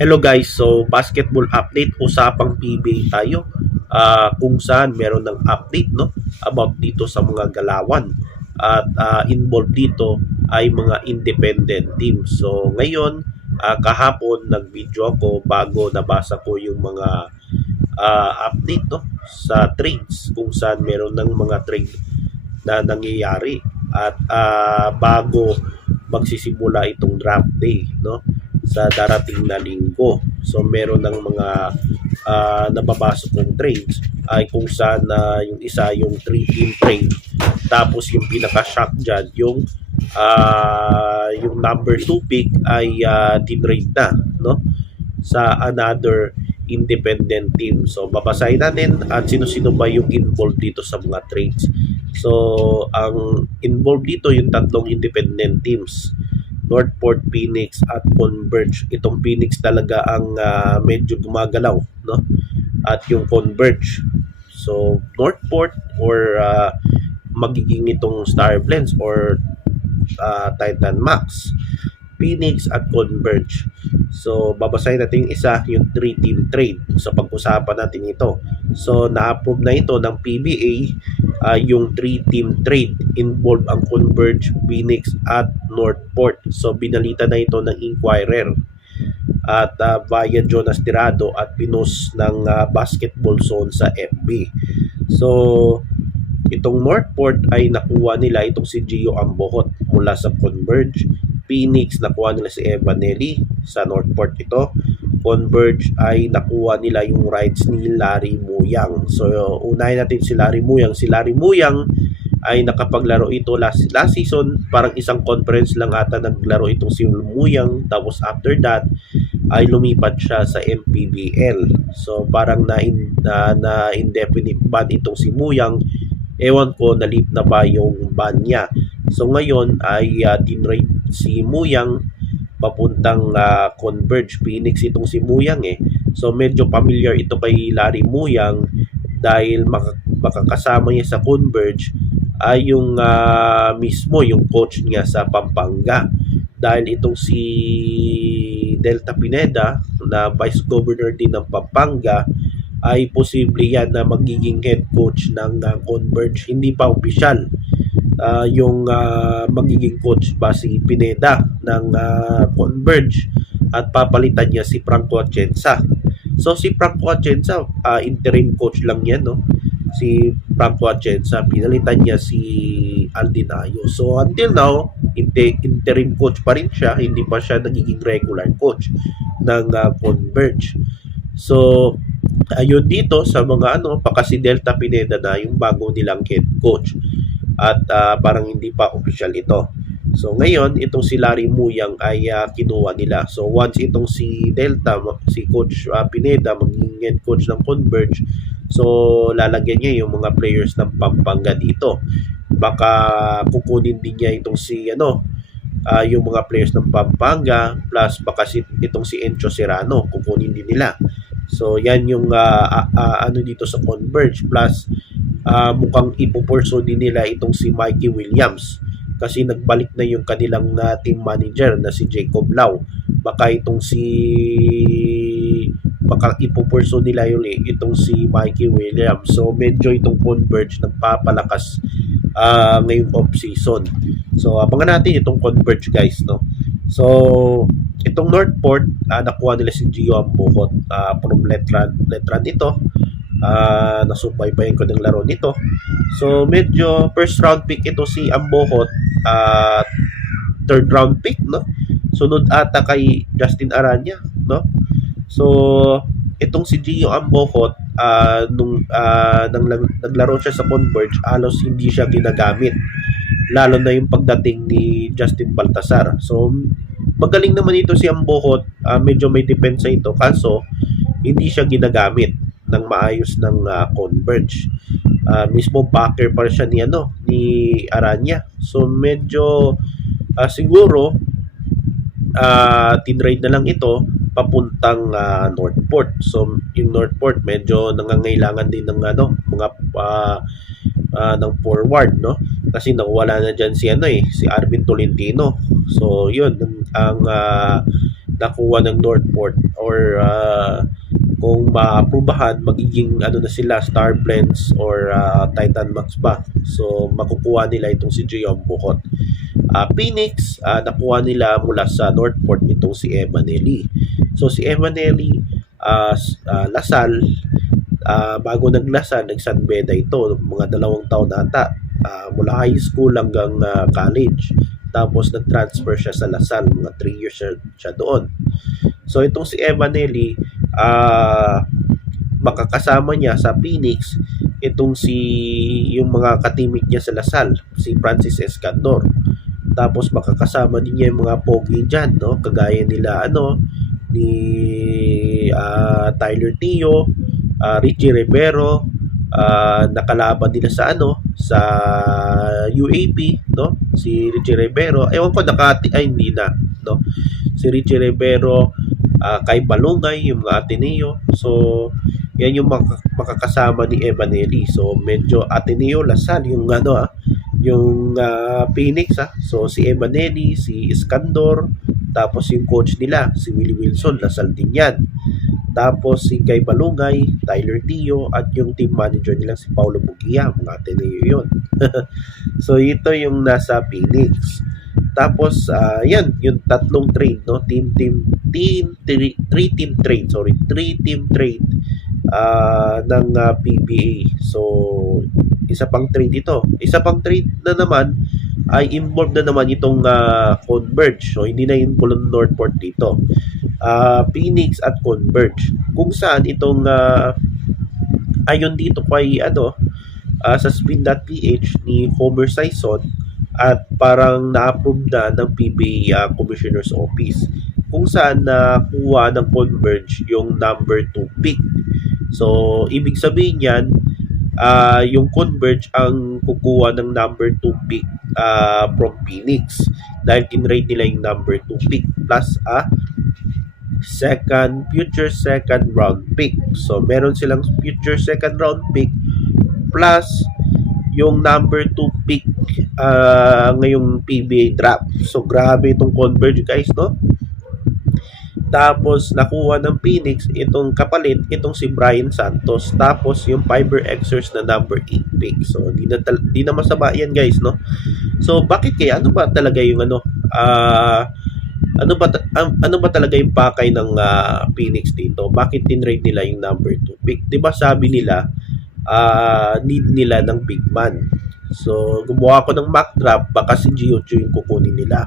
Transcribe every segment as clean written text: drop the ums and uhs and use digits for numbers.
Hello guys, so basketball update, usapang PBA tayo. Kung saan meron ng update no about dito sa mga galawan at involved dito ay mga independent teams. So ngayon, kahapon nag-video ako bago nabasa ko yung mga update no sa trades kung saan meron ng mga trade na nangyayari at bago magsisimula itong draft day no sa darating na linggo. So meron ng mga nababasa kong trades ay kung saan yung isa yung 3-team trade, tapos yung pinaka-shock dyan yung number 2 pick ay tinrade na no sa another independent team. So babasahin natin at sino-sino ba yung involved dito sa mga trades. So ang involved dito yung tatlong independent teams, Northport, Phoenix at Converge. Itong Phoenix talaga ang medyo gumagalaw no at yung Converge. So Northport or magiging itong Star Blends or Titan Max, Phoenix at Converge. So babasahin natin yung isa, yung 3-team trade. So pag-usapan natin ito. So na-approve na ito ng PBA, yung 3-team trade. Involved ang Converge, Phoenix at Northport. So binalita na ito ng Inquirer at via Jonas Tirado at pinost ng Basketball Zone sa FB. So itong Northport ay nakuha nila itong si Gio Ambohot mula sa Converge. Phoenix nakuha nila si Evanelli sa Northport ito. Converge ay nakuha nila yung rights ni Larry Muyang. So unahin natin si Larry Muyang. Si Larry Muyang ay nakapaglaro ito last season. Parang isang conference lang ata naglaro itong si Muyang. Tapos after that ay lumipat siya sa MPBL. So parang na indefinite ban itong si Muyang. Ewan ko nalip na ba yung ban niya. So ngayon ay tinrade si Muyang papuntang Converge. Phoenix itong si Muyang eh. So medyo familiar ito kay Larry Muyang dahil makakasama niya sa Converge ay yung mismo yung coach niya sa Pampanga. Dahil itong si Delta Pineda na Vice Governor din ng Pampanga ay posible yan na magiging head coach ng Converge. Hindi pa opisyal yung magiging coach ba si Pineda ng Converge at papalitan niya si Franco Atienza. So si Franco Atienza interim coach lang yan no. Si Franco Atienza pinalitan niya si Aldin Ayo. So until now interim coach pa rin siya, hindi pa siya nagiging regular coach ng Converge. So ayun dito sa mga baka si Delta Pineda na yung bago nilang head coach at parang hindi pa official ito. So ngayon itong si Larry Muyang ay kinuha nila. So once itong si Delta, si Coach Pineda magiging head coach ng Converge, so lalagyan niya yung mga players ng Pampanga dito. Baka kukunin din niya itong si yung mga players ng Pampanga, plus baka itong si Encho Serrano kukunin din nila. So yan yung dito sa Converge, plus mukhang ipupurso din nila itong si Mikey Williams kasi nagbalik na yung kanilang team manager na si Jacob Lau. Baka ipupurso nila itong si Mikey Williams. So medyo itong Converge nagpapalakas ngayong off-season. So abangan natin itong Converge guys no. So itong Northport nakuha nila si Gio Ambohot from Letran ito. Nasubaybayan ko ng laro nito. So medyo first round pick ito si Ambohot, third round pick no. Sunod ata kay Justin Aranya no. So itong si Gio Ambohot nung naglaro siya sa Converge, halos hindi siya ginagamit. Lalo na yung pagdating ni Justin Baltasar. So magaling naman ito si Ambohot, medyo may depensa ito kaso hindi siya ginagamit ng maayos ng Converge. Mismo backer pa siya ni Aranya. So medyo siguro tinrade na lang ito papuntang Northport. So yung Northport medyo nangangailangan din ng mga ng forward no kasi nawala na diyan si si Arvin Tolentino. So yun ang nakuha ng Northport or kung maaprubahan magiging ano na sila Star Blends or Titan Max ba. So makukuha nila itong si Gion Bucot. Phoenix, nakuha nila mula sa Northport itong si Emanelli. So si Emanelli, Lasal, bago naglasal, nag-San Beda ito, mga 2 taon ata, mula high school hanggang college. Tapos nag-transfer siya sa Lasal, mga 3 years siya doon. So itong si Emanelli, makakasama niya sa Phoenix itong yung mga katimik niya sa Lasal, si Francis Escandor. Tapos makakasama din niya yung mga pogi dyan, no? Kagaya nila ni Tyler Tio, Richie Rivero, nakalaban nila sa sa UAP, no? Si Richie Rivero, ewan ko hindi na, no? Si Richie Rivero, kay Balungay, yung mga Ateneo. So yan yung makakasama ni Emanelli. So medyo Ateneo, Lasal yung yung Phoenix. So si Emanelli, si Escandor, tapos yung coach nila si Willie Wilson, Lasal din yan. Tapos si Kay Balungay, Tyler Tio, at yung team manager nila si Paulo Bugia, mga Ateneo yun. So ito yung nasa Phoenix. Tapos yan yung tatlong trade, no? 3 team trade ng PBA. So isa pang trade ito. Isa pang trade na naman ay involved na naman itong Converge. So hindi na involved Northport dito. Phoenix at Converge. Kung saan itong ayon dito kay sa spin.ph ni Homer Sison at parang na-approve na ng PBA Commissioner's Office, kung saan nakuha ng Converge yung number 2 pick. So ibig sabihin yan, yung Converge ang kukuha ng number 2 pick from Phoenix dahil tinrade nila yung number 2 pick plus future second round pick. So meron silang future second round pick plus yung number 2 pick ngayong PBA draft. So grabe itong Converge, guys, no? Tapos nakuha ng Phoenix itong kapalit, itong si Brian Santos, tapos yung Fiber Xers na number 8 pick. So di na masama yan, guys, no? So bakit kaya ano ba talaga yung ano ba talaga yung pakay ng Phoenix dito? Bakit tinrade nila yung number 2 pick? 'Di ba sabi nila need nila ng big man. So gumawa ako ng mock draft, baka si Giocho yung kukunin nila.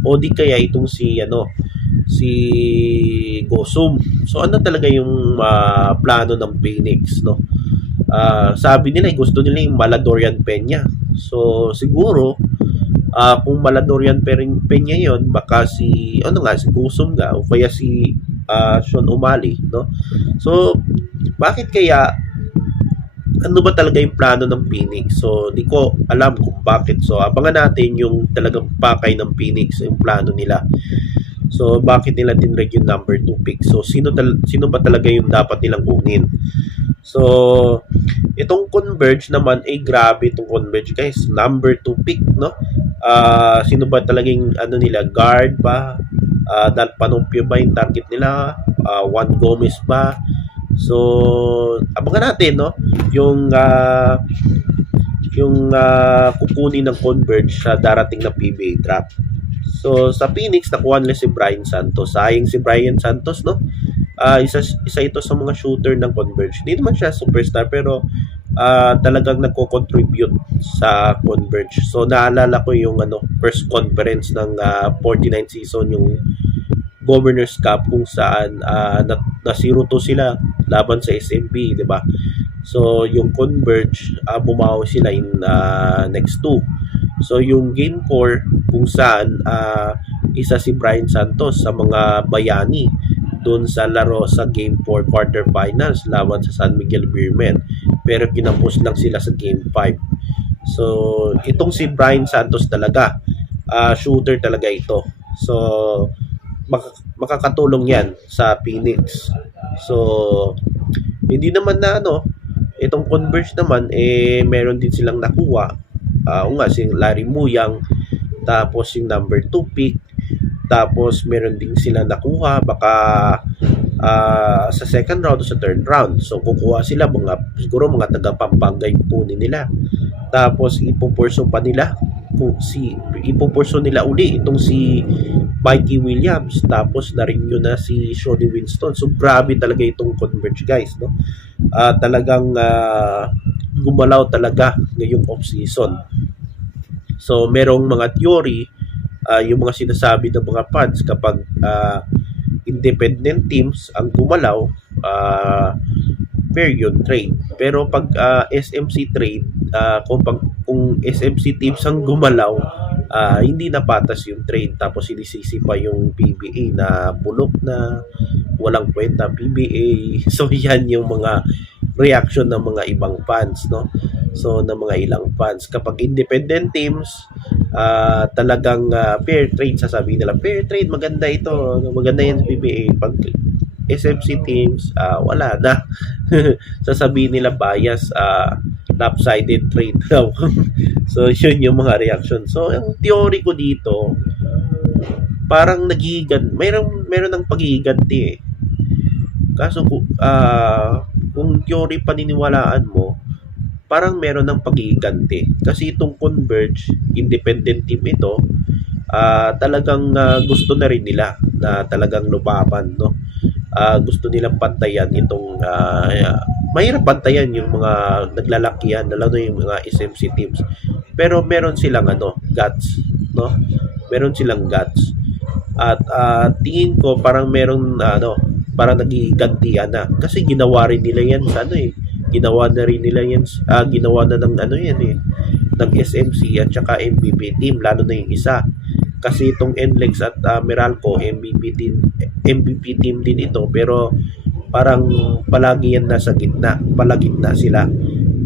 O di kaya itong si Gosum. So ano talaga yung plano ng Phoenix, no? Sabi nila gusto nila yung Maladorian Peña. So siguro kung Maladorian Peña yon, baka si Gosum nga o kaya si Sean O'Malley, no? So bakit kaya, ano ba talaga yung plano ng Phoenix? So di ko alam kung bakit. So abangan natin yung talagang pakay ng Phoenix, yung plano nila. So bakit nila tinrade yung number 2 pick? So sino ba talaga yung dapat nilang kunin? So itong Converge naman ay grabe itong Converge, guys. Number 2 pick, no? Sino ba talagang nila, guard ba? Dal Panumpio ba yung target nila? Juan Gomez ba? So abangan natin, no? Yung kukunin ng Converge sa darating na PBA draft. So sa Phoenix nakuha nila si Brian Santos. Sayang si Brian Santos, no? Isa ito sa mga shooter ng Converge. Hindi naman siya superstar pero talagang nagko-contribute sa Converge. So naalala ko yung first conference ng 49 season, yung Governor's Cup, kung saan na 0-2 sila laban sa SMB, 'di ba? So yung Converge bumawi sila in next 2. So yung game 4 kung saan isa si Brian Santos sa mga bayani doon sa laro sa game 4 quarterfinals laban sa San Miguel Beermen, pero kinampus lang sila sa game 5. So itong si Brian Santos talaga, shooter talaga ito. So makakatulong yan sa Phoenix. So hindi naman na itong Converge naman meron din silang nakuha. Si Larry Muyang, tapos yung number 2 pick, Tapos meron din sila nakuha baka sa second round o sa third round. So kukuha sila siguro mga taga Pampanga yung kunin nila. Tapos ipupurso pa nila ipupurso nila uli itong si Mikey Williams, tapos na-renew na si Shawnee Winston. So grabe talaga itong Converge, guys, no? Talagang gumalaw talaga ngayong off-season. So merong mga theory, yung mga sinasabi ng mga fans kapag independent teams ang gumalaw, fair yun trade. Pero pag SMC trade, kung SMC teams ang gumalaw, hindi na patas yung trade. Tapos sinisisi pa yung PBA na bulok na, walang kwenta PBA. So yan yung mga reaction ng mga ibang fans, no? So ng mga ilang fans, kapag independent teams, talagang fair trade, sasabihin nila fair trade, maganda ito, maganda yan sa PBA. Pag SMC teams, wala na. Sasabihin nila bias, lopsided trade daw. So yun yung mga reaction. So yung theory ko dito, parang meron ng pagiganti eh. Kaso kung theory paniniwalaan mo, parang meron ng pagiganti. Kasi itong Converge, independent team ito, talagang gusto na rin nila na talagang lumaban, no? Gusto nilang pantayan itong mahirap pantayan yung mga naglalakihan, lalo yung mga SMC teams. Pero meron silang guts, no? Meron silang guts. At tingin ko parang meron parang nagigantian na kasi ginawa rin nila yan sa ginawa na rin nila yan, ginawa na ng ng SMC at saka MVP team, lalo na yung isa. Kasi itong NLEX at Meralco, MVP team din ito, pero parang palagi yan nasa gitna, palagitna sila.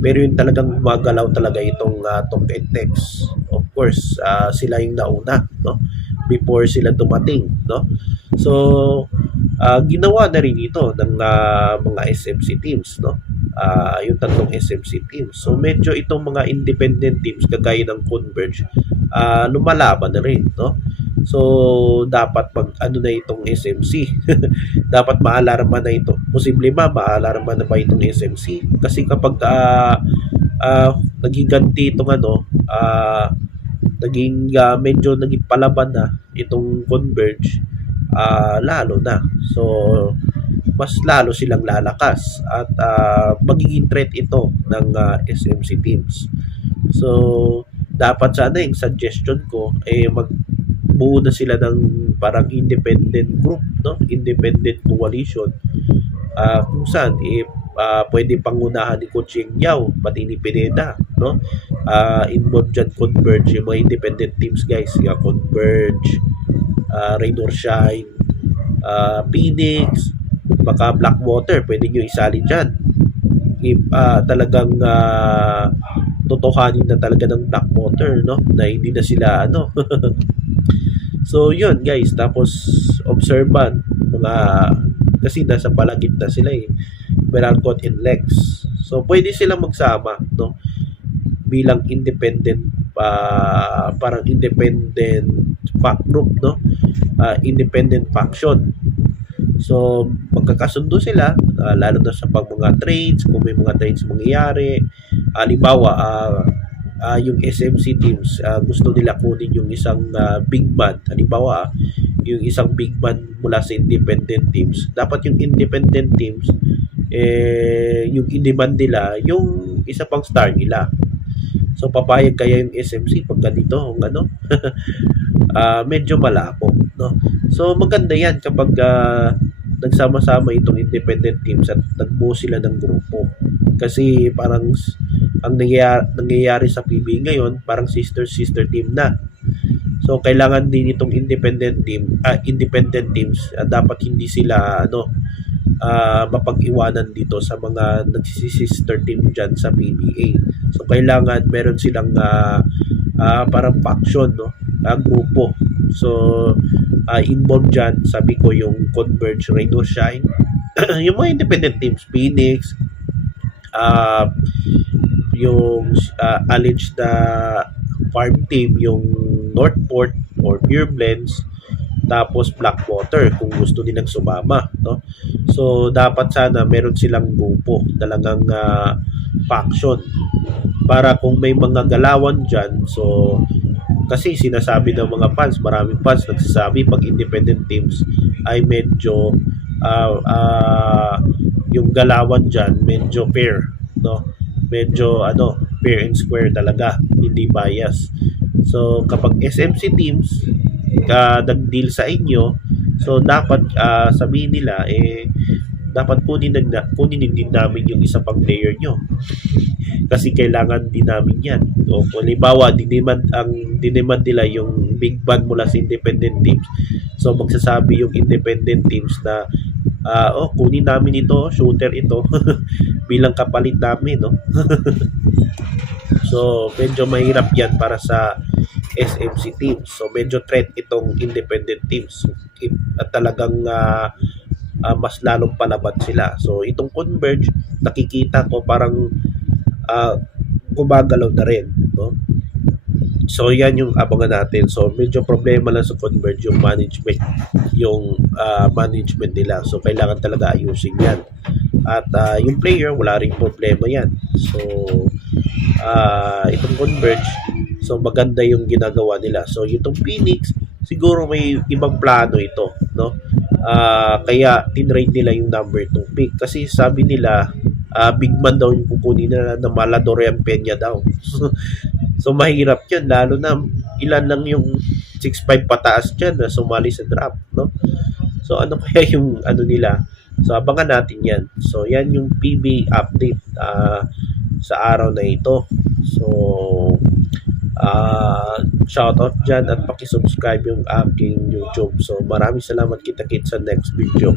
Pero yung talagang gumagalaw talaga itong Tok and Tex. Of course, sila yung nauna, no? Before sila dumating, no? So, ginawa na rin ito ng mga SMC teams, no? Yung tatlong SMC teams. So, medyo itong mga independent teams, kagaya ng Converge, lumalaban na rin, no? So, dapat na itong SMC. Dapat maalarma na ito. Posible maalarma na ba itong SMC? Kasi kapag nagiganti itong medyo naging palaban na itong Converge, lalo na. So, mas lalo silang lalakas at magiging threat ito ng SMC teams. So, dapat sana yung suggestion ko magbuo na sila ng parang independent group, no? Independent coalition, kung saan pwede pangunahan ni Coach Yao, pati ni Pineda, no? Involved dyan Converge, yung mga independent teams, guys. Converge, Rain or Shine, Phoenix, baka Blackwater, pwede nyo isali dyan. If talagang totohanin na talaga ng Blackwater, no? Na hindi na sila So yun, guys. Tapos observant kasi nasa palagitna sila Meralco and Lex. So pwede silang magsama, no? Bilang independent, parang independent group, no? Independent faction. So magkakasundo sila, lalo na sa mga trades, kung may mga trades mangyayari. Halimbawa, yung SMC teams, gusto nila kunin yung isang big man. Halimbawa, yung isang big man mula sa independent teams. Dapat yung independent teams, yung in-demand nila, yung isa pang star nila. So, papayag kaya yung SMC pag ganito, medyo malabo, no? So, maganda yan kapag nagsama-sama itong independent teams at nagbuo sila ng grupo. Kasi parang ang nangyayari sa PBA ngayon, parang sister team na. So kailangan din itong independent teams, dapat hindi sila mapag-iwanan dito sa mga nagsisister team dyan sa PBA. So kailangan meron silang parang faction, no? Grupo. So involved dyan, sabi ko, yung Converge, Rain or Shine, yung mga independent teams, Phoenix, yung alleged na farm team, yung Northport or Pure Blends, tapos Blackwater kung gusto nilang sumama, no? So dapat sana meron silang grupo, talagang faction para kung may mga galawan diyan. So kasi sinasabi ng mga fans, maraming fans nagsasabi pag independent teams ay medyo yung galawan diyan medyo fair, no? Medyo fair and square talaga, hindi bias. So kapag SMC teams nag-deal sa inyo, so dapat sabihin nila dapat kunin din namin yung isa pang player nyo kasi kailangan din namin yan. O kung halimbawa dinemand nila yung big band mula sa independent teams, so magsasabi yung independent teams na kunin namin ito, shooter ito bilang kapalit namin, no? So medyo mahirap yan para sa SMC teams. So medyo threat itong independent teams at talagang mas lalong palaban sila. So itong Converge, nakikita ko parang gumagalaw na rin, no? So yan yung abangan natin. So medyo problema lang sa Converge yung management nila. So kailangan talaga ayusin yan. At yung player, wala ring problema yan. So itong Converge, so maganda yung ginagawa nila. So itong Phoenix, siguro may ibang plano ito, no? Kaya tinrade nila yung number 2 pick kasi sabi nila big man daw yung kukunin nila na Maladorian Peña daw. So mahirap yan, lalo na ilan lang yung 6'5 pataas dyan na sumali sa draft, no? So ano kaya yung nila? So abangan natin yan. So yan yung PB update sa araw na ito. So shoutout dyan at pakisubscribe yung aking YouTube. So maraming salamat, kita-kits sa next video.